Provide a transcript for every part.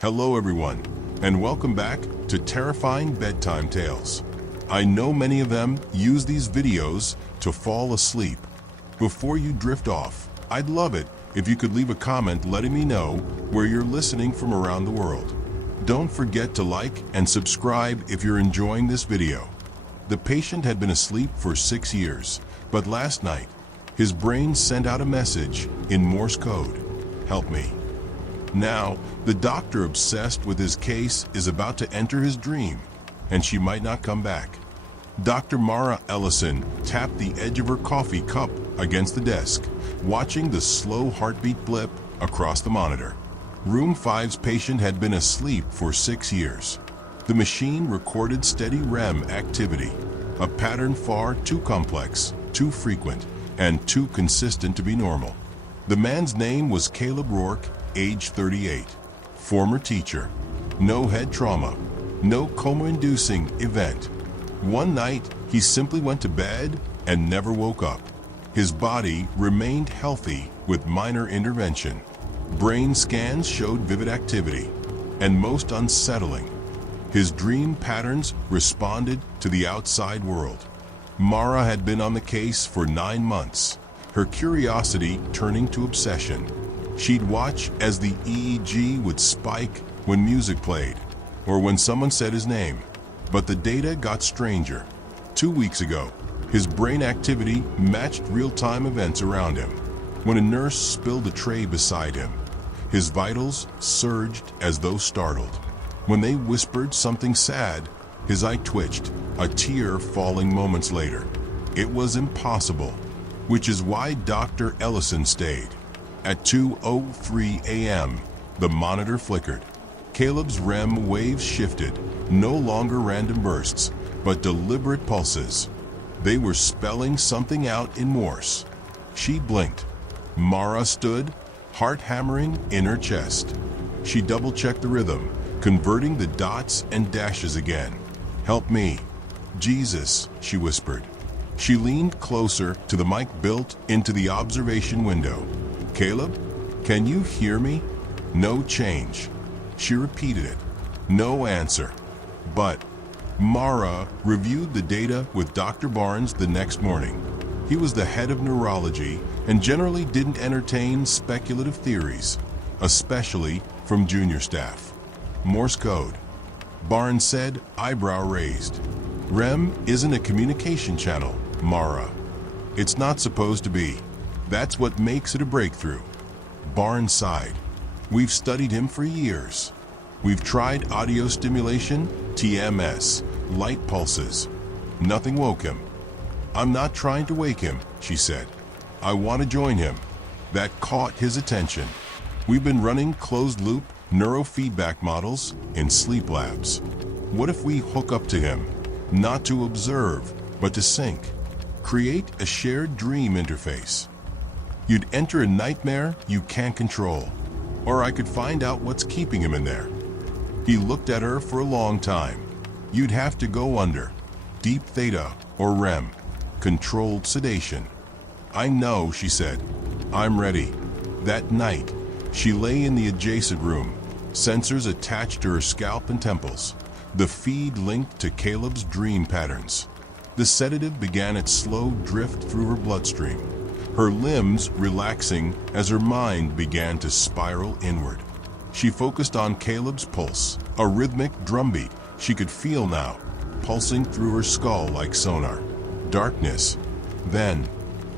Hello everyone, and welcome back to Terrifying Bedtime Tales. I know many of them use these videos to fall asleep. Before you drift off, I'd love it if you could leave a comment letting me know where you're listening from around the world. Don't forget to like and subscribe if you're enjoying this video. The patient had been asleep for 6 years, but last night, his brain sent out a message in Morse code. Help me. Now, the doctor obsessed with his case is about to enter his dream, and she might not come back. Dr. Mara Ellison tapped the edge of her coffee cup against the desk, watching the slow heartbeat blip across the monitor. Room 5's patient had been asleep for 6 years. The machine recorded steady REM activity, a pattern far too complex, too frequent, and too consistent to be normal. The man's name was Caleb Rourke, age 38, former teacher, no head trauma, no coma-inducing event. One night, he simply went to bed and never woke up. His body remained healthy with minor intervention. Brain scans showed vivid activity, and most unsettling, his dream patterns responded to the outside world. Mara had been on the case for 9 months, her curiosity turning to obsession. She'd watch as the EEG would spike when music played, or when someone said his name. But the data got stranger. 2 weeks ago, his brain activity matched real-time events around him. When a nurse spilled a tray beside him, his vitals surged as though startled. When they whispered something sad, his eye twitched, a tear falling moments later. It was impossible, which is why Dr. Ellison stayed. At 2:03 a.m., the monitor flickered. Caleb's REM waves shifted, no longer random bursts, but deliberate pulses. They were spelling something out in Morse. She blinked. Mara stood, heart hammering in her chest. She double-checked the rhythm, converting the dots and dashes again. "Help me. Jesus," she whispered. She leaned closer to the mic built into the observation window. "Caleb, can you hear me?" No change. She repeated it. No answer. But Mara reviewed the data with Dr. Barnes the next morning. He was the head of neurology and generally didn't entertain speculative theories, especially from junior staff. Morse code. Barnes said, eyebrow raised. "REM isn't a communication channel, Mara. It's not supposed to be. That's what makes it a breakthrough." Barnes sighed. "We've studied him for years. We've tried audio stimulation, TMS, light pulses. Nothing woke him." "I'm not trying to wake him," she said. "I want to join him." That caught his attention. "We've been running closed-loop neurofeedback models in sleep labs. What if we hook up to him, not to observe, but to sync? Create a shared dream interface. You'd enter a nightmare you can't control, or I could find out what's keeping him in there." He looked at her for a long time. "You'd have to go under. Deep theta or REM. Controlled sedation." "I know," she said. "I'm ready." That night, she lay in the adjacent room, sensors attached to her scalp and temples, the feed linked to Caleb's dream patterns. The sedative began its slow drift through her bloodstream, her limbs relaxing as her mind began to spiral inward. She focused on Caleb's pulse, a rhythmic drumbeat she could feel now, pulsing through her skull like sonar. Darkness. Then,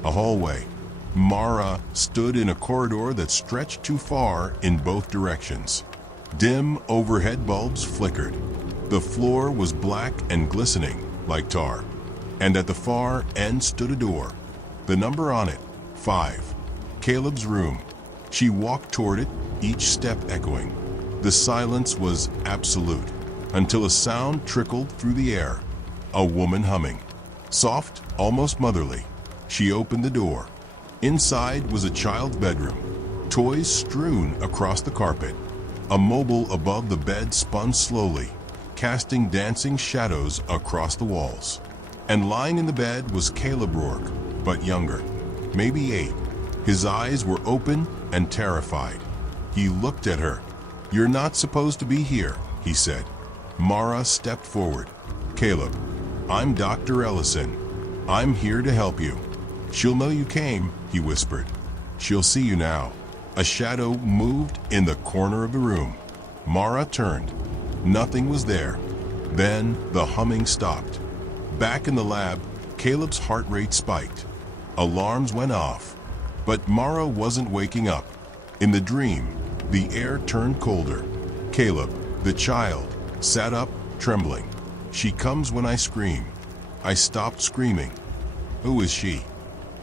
a hallway. Mara stood in a corridor that stretched too far in both directions. Dim overhead bulbs flickered. The floor was black and glistening like tar. And at the far end stood a door. The number on it, 5. Caleb's room. She walked toward it, each step echoing. The silence was absolute, until a sound trickled through the air. A woman humming. Soft, almost motherly. She opened the door. Inside was a child's bedroom. Toys strewn across the carpet. A mobile above the bed spun slowly, casting dancing shadows across the walls. And lying in the bed was Caleb Rourke, but younger, maybe 8. His eyes were open and terrified. He looked at her. "You're not supposed to be here," he said. Mara stepped forward. "Caleb, I'm Dr. Ellison. I'm here to help you." "She'll know you came," he whispered. "She'll see you now." A shadow moved in the corner of the room. Mara turned. Nothing was there. Then the humming stopped. Back in the lab, Caleb's heart rate spiked. Alarms went off. But Mara wasn't waking up. In the dream, the air turned colder. Caleb, the child, sat up, trembling. "She comes when I scream." I stopped screaming. "Who is she?"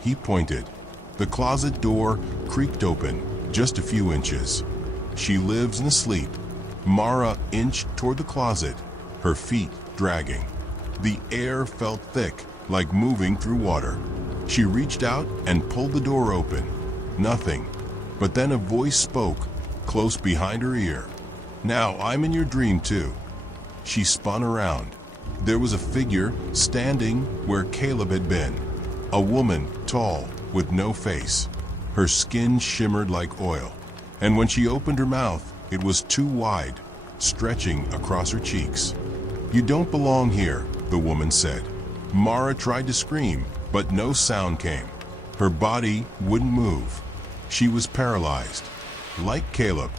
He pointed. The closet door creaked open, just a few inches. "She lives in the sleep." Mara inched toward the closet, her feet dragging. The air felt thick, like moving through water. She reached out and pulled the door open. Nothing. But then a voice spoke, close behind her ear. "Now I'm in your dream too." She spun around. There was a figure standing where Caleb had been. A woman, tall, with no face. Her skin shimmered like oil. And when she opened her mouth, it was too wide, stretching across her cheeks. "You don't belong here," the woman said. Mara tried to scream, but no sound came. Her body wouldn't move. She was paralyzed. Like Caleb,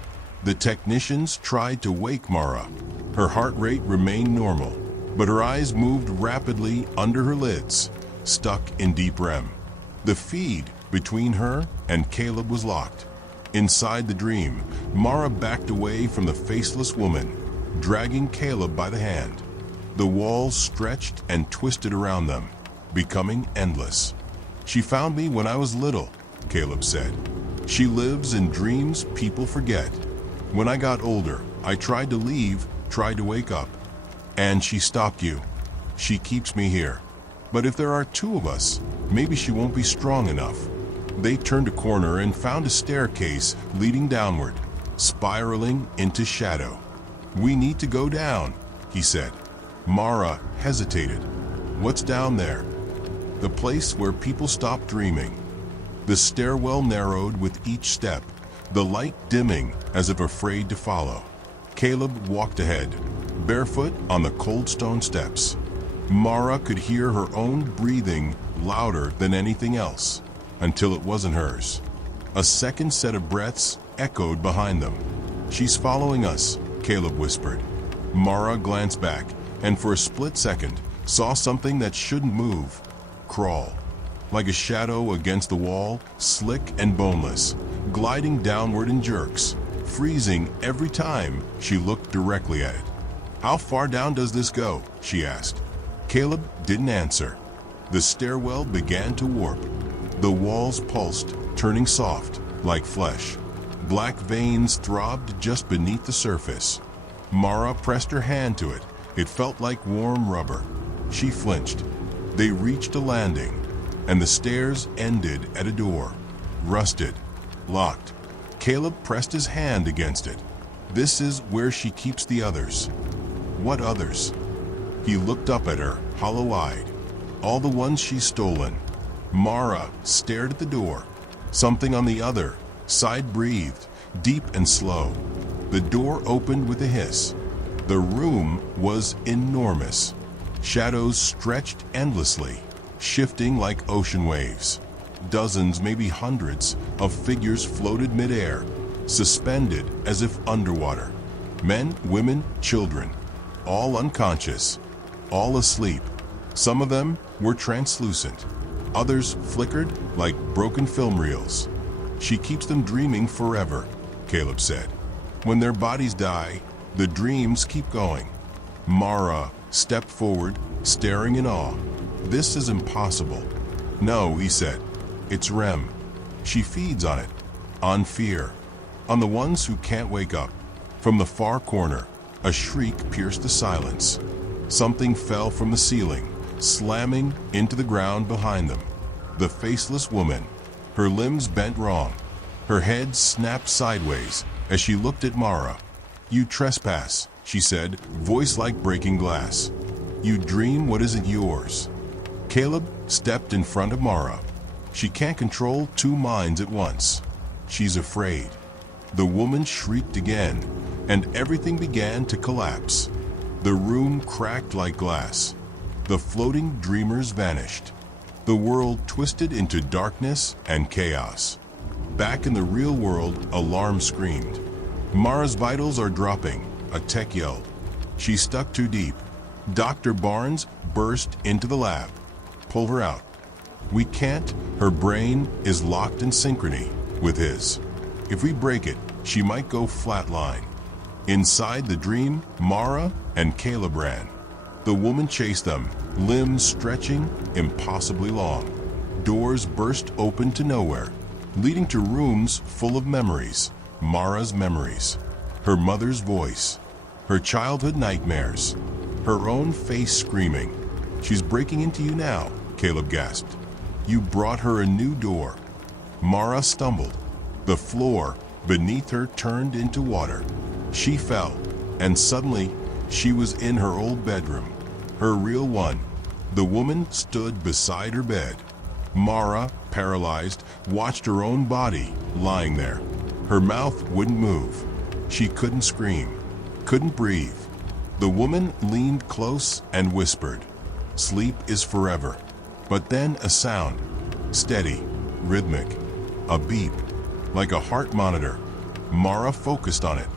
the technicians tried to wake Mara. Her heart rate remained normal, but her eyes moved rapidly under her lids, stuck in deep REM. The feed between her and Caleb was locked. Inside the dream, Mara backed away from the faceless woman, dragging Caleb by the hand. The walls stretched and twisted around them, becoming endless. "She found me when I was little," Caleb said. "She lives in dreams people forget. When I got older, I tried to leave, tried to wake up. And she stopped you. She keeps me here. But if there are two of us, maybe she won't be strong enough." They turned a corner and found a staircase leading downward, spiraling into shadow. "We need to go down," he said. Mara hesitated. "What's down there?" "The place where people stop dreaming." The stairwell narrowed with each step, the light dimming as if afraid to follow. Caleb walked ahead, barefoot on the cold stone steps. Mara could hear her own breathing louder than anything else, until it wasn't hers. A second set of breaths echoed behind them. "She's following us," Caleb whispered. Mara glanced back, and for a split second, saw something that shouldn't move, crawl. Like a shadow against the wall, slick and boneless, gliding downward in jerks, freezing every time she looked directly at it. "How far down does this go?" she asked. Caleb didn't answer. The stairwell began to warp. The walls pulsed, turning soft, like flesh. Black veins throbbed just beneath the surface. Mara pressed her hand to it. It felt like warm rubber. She flinched. They reached a landing, and the stairs ended at a door. Rusted, locked. Caleb pressed his hand against it. "This is where she keeps the others." "What others?" He looked up at her, hollow-eyed. "All the ones she's stolen." Mara stared at the door. Something on the other side breathed, deep and slow. The door opened with a hiss. The room was enormous. Shadows stretched endlessly, shifting like ocean waves. Dozens, maybe hundreds, of figures floated midair, suspended as if underwater. Men, women, children, all unconscious, all asleep. Some of them were translucent. Others flickered like broken film reels. "She keeps them dreaming forever," Caleb said. "When their bodies die, the dreams keep going." Mara stepped forward, staring in awe. "This is impossible." "No," he said. "It's REM. She feeds on it, on fear, on the ones who can't wake up." From the far corner, a shriek pierced the silence. Something fell from the ceiling, slamming into the ground behind them. The faceless woman, her limbs bent wrong. Her head snapped sideways as she looked at Mara. "You trespass," she said, voice like breaking glass. "You dream what isn't yours." Caleb stepped in front of Mara. "She can't control two minds at once. She's afraid." The woman shrieked again, and everything began to collapse. The room cracked like glass. The floating dreamers vanished. The world twisted into darkness and chaos. Back in the real world, alarm screamed. Mara's vitals are dropping, a tech yelled. She's stuck too deep. Dr. Barnes burst into the lab. Pull her out. We can't. Her brain is locked in synchrony with his. If we break it, she might go flatline. Inside the dream, Mara and Caleb ran. The woman chased them, limbs stretching impossibly long. Doors burst open to nowhere, leading to rooms full of memories. Mara's memories. Her mother's voice. Her childhood nightmares. Her own face screaming. She's breaking into you now, Caleb gasped. You brought her a new door. Mara stumbled. The floor beneath her turned into water. She fell, and suddenly she was in her old bedroom, her real one. The woman stood beside her bed. Mara, paralyzed, watched her own body lying there. Her mouth wouldn't move. She couldn't scream, couldn't breathe. The woman leaned close and whispered, "Sleep is forever." But then a sound, steady, rhythmic, a beep, like a heart monitor. Mara focused on it.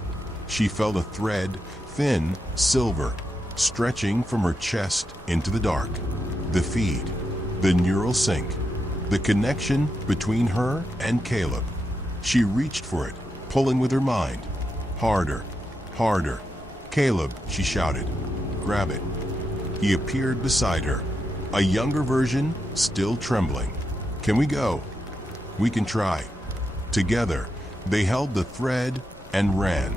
She felt a thread, thin, silver, stretching from her chest into the dark. The feed, the neural sync, the connection between her and Caleb. She reached for it, pulling with her mind. Harder, harder. Caleb, she shouted. Grab it. He appeared beside her, a younger version, still trembling. Can we go? We can try. Together, they held the thread and ran.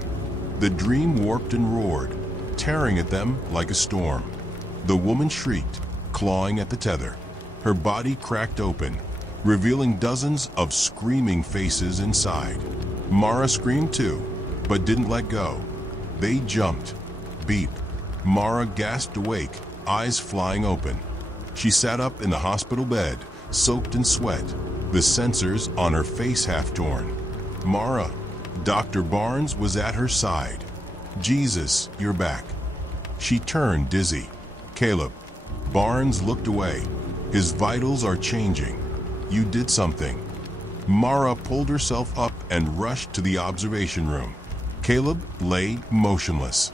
The dream warped and roared, tearing at them like a storm. The woman shrieked, clawing at the tether. Her body cracked open, revealing dozens of screaming faces inside. Mara screamed too, but didn't let go. They jumped. Beep. Mara gasped awake, eyes flying open. She sat up in the hospital bed, soaked in sweat, the sensors on her face half torn. Mara, Dr. Barnes was at her side. Jesus, you're back. She turned dizzy. Caleb. Barnes looked away. His vitals are changing. You did something. Mara pulled herself up and rushed to the observation room. Caleb lay motionless.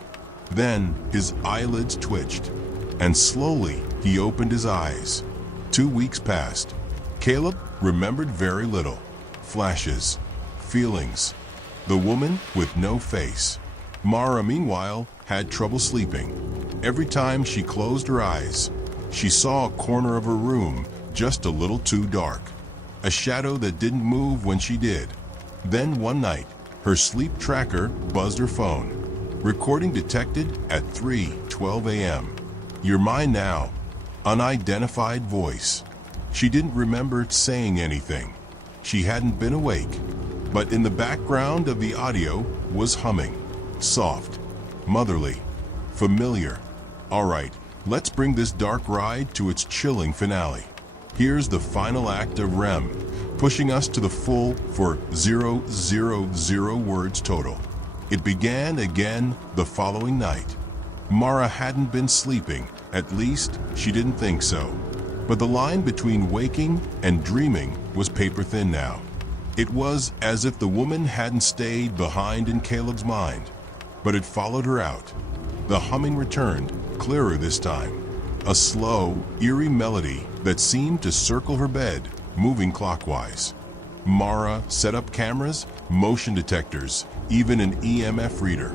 Then his eyelids twitched, and slowly he opened his eyes. 2 weeks passed. Caleb remembered very little. Flashes, feelings. The woman with no face. Mara, meanwhile, had trouble sleeping. Every time she closed her eyes, she saw a corner of her room just a little too dark. A shadow that didn't move when she did. Then one night, her sleep tracker buzzed her phone. Recording detected at 3:12 a.m. You're mine now. Unidentified voice. She didn't remember saying anything. She hadn't been awake. But in the background of the audio was humming. Soft, motherly, familiar. All right, let's bring this dark ride to its chilling finale. Here's the final act of REM, pushing us to the full for 000 words total. It began again the following night. Mara hadn't been sleeping, at least she didn't think so. But the line between waking and dreaming was paper thin now. It was as if the woman hadn't stayed behind in Caleb's mind, but it followed her out. The humming returned, clearer this time. A slow, eerie melody that seemed to circle her bed, moving clockwise. Mara set up cameras, motion detectors, even an EMF reader.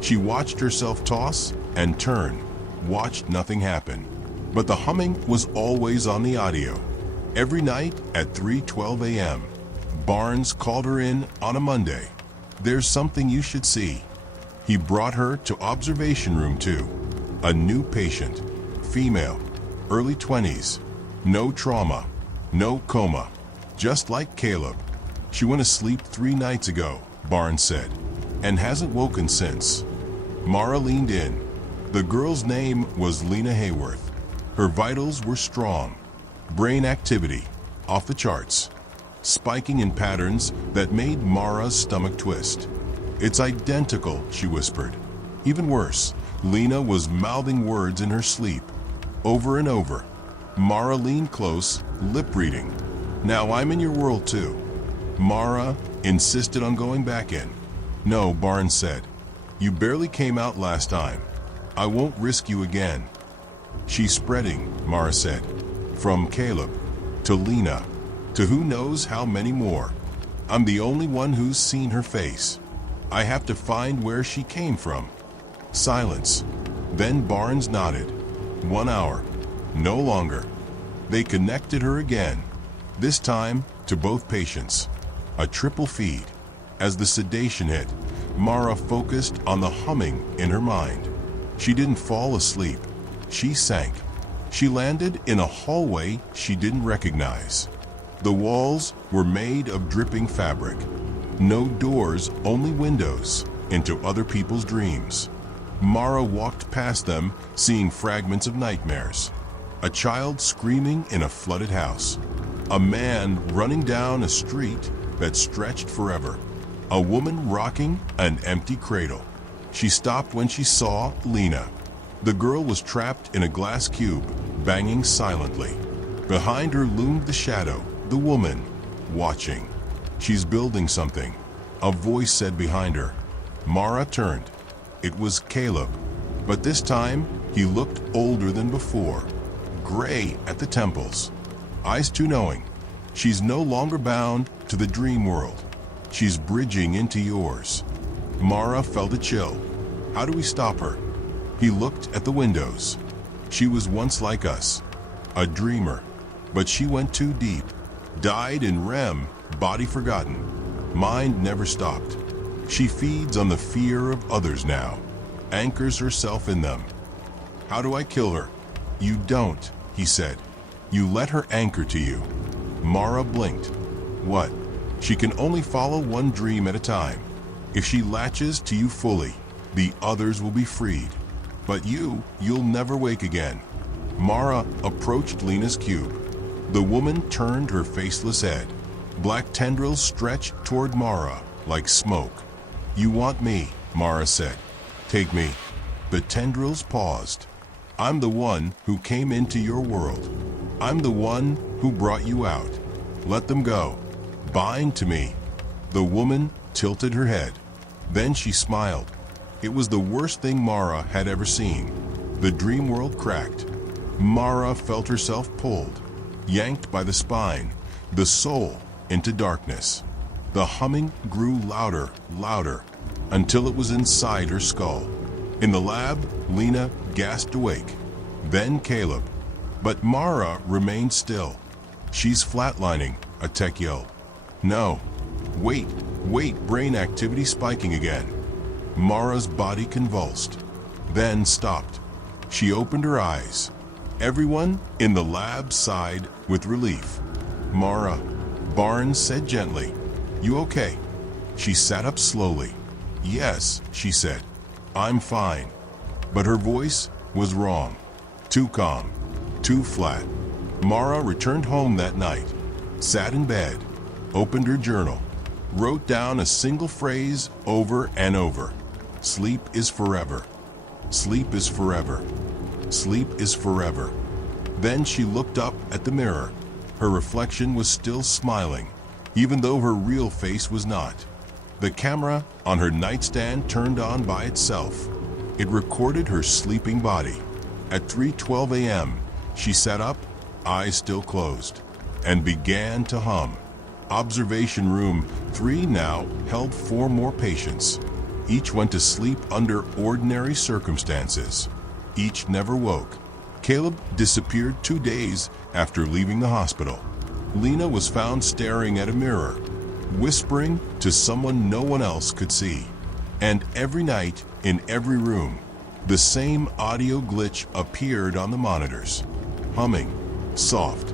She watched herself toss and turn, watched nothing happen. But the humming was always on the audio. Every night at 3:12 a.m., Barnes called her in on a Monday. There's something you should see. He brought her to observation room 2. A new patient, female, early 20s, no trauma, no coma, just like Caleb. She went to sleep 3 nights ago, Barnes said, and hasn't woken since. Mara leaned in. The girl's name was Lena Hayworth. Her vitals were strong. Brain activity, off the charts, spiking in patterns that made Mara's stomach twist. It's identical, she whispered. Even worse, Lena was mouthing words in her sleep, over and over. Mara leaned close, lip-reading. Now I'm in your world too. Mara insisted on going back in. No, Barnes said. You barely came out last time. I won't risk you again. She's spreading, Mara said. From Caleb, to Lena, to who knows how many more. I'm the only one who's seen her face. I have to find where she came from. Silence. Then Barnes nodded. 1 hour. No longer. They connected her again. This time to both patients. A triple feed. As the sedation hit, Mara focused on the humming in her mind. She didn't fall asleep. She sank. She landed in a hallway she didn't recognize. The walls were made of dripping fabric. No doors, only windows into other people's dreams. Mara walked past them, seeing fragments of nightmares. A child screaming in a flooded house. A man running down a street that stretched forever. A woman rocking an empty cradle. She stopped when she saw Lena. The girl was trapped in a glass cube, banging silently. Behind her loomed the shadow, the woman, watching. She's building something, a voice said behind her. Mara turned. It was Caleb, but this time he looked older than before. Gray at the temples, eyes too knowing. She's no longer bound to the dream world. She's bridging into yours. Mara felt a chill. How do we stop her? He looked at the windows. She was once like us, a dreamer, but she went too deep. Died in REM, body forgotten. Mind never stopped. She feeds on the fear of others now, anchors herself in them. How do I kill her? You don't, he said. You let her anchor to you. Mara blinked. What? She can only follow one dream at a time. If she latches to you fully, the others will be freed. But you'll never wake again. Mara approached Lena's cube. The woman turned her faceless head. Black tendrils stretched toward Mara like smoke. You want me, Mara said. Take me. The tendrils paused. I'm the one who came into your world. I'm the one who brought you out. Let them go. Bind to me. The woman tilted her head. Then she smiled. It was the worst thing Mara had ever seen. The dream world cracked. Mara felt herself pulled, yanked by the spine, the soul into darkness. The humming grew louder, louder, until it was inside her skull. In the lab, Lena gasped awake. Then Caleb. But Mara remained still. She's flatlining, a tech yelled. No. Wait, brain activity spiking again. Mara's body convulsed, then stopped. She opened her eyes. Everyone in the lab sighed with relief. Mara, Barnes said gently, You okay? She sat up slowly. Yes, she said. I'm fine. But her voice was wrong. Too calm, too flat. Mara returned home that night, sat in bed, opened her journal, wrote down a single phrase over and over. Sleep is forever. Sleep is forever. Sleep is forever. Then she looked up at the mirror. Her reflection was still smiling, even though her real face was not. The camera on her nightstand turned on by itself. It recorded her sleeping body. At 3:12 a.m., she sat up, eyes still closed, and began to hum. Observation room 3 now held 4 more patients. Each went to sleep under ordinary circumstances. Each never woke. Caleb disappeared 2 days after leaving the hospital. Lena was found staring at a mirror, whispering to someone no one else could see. And every night, in every room, the same audio glitch appeared on the monitors. Humming, soft,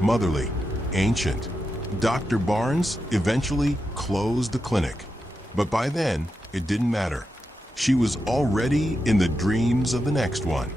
motherly, ancient. Dr. Barnes eventually closed the clinic. But by then, it didn't matter. She was already in the dreams of the next one.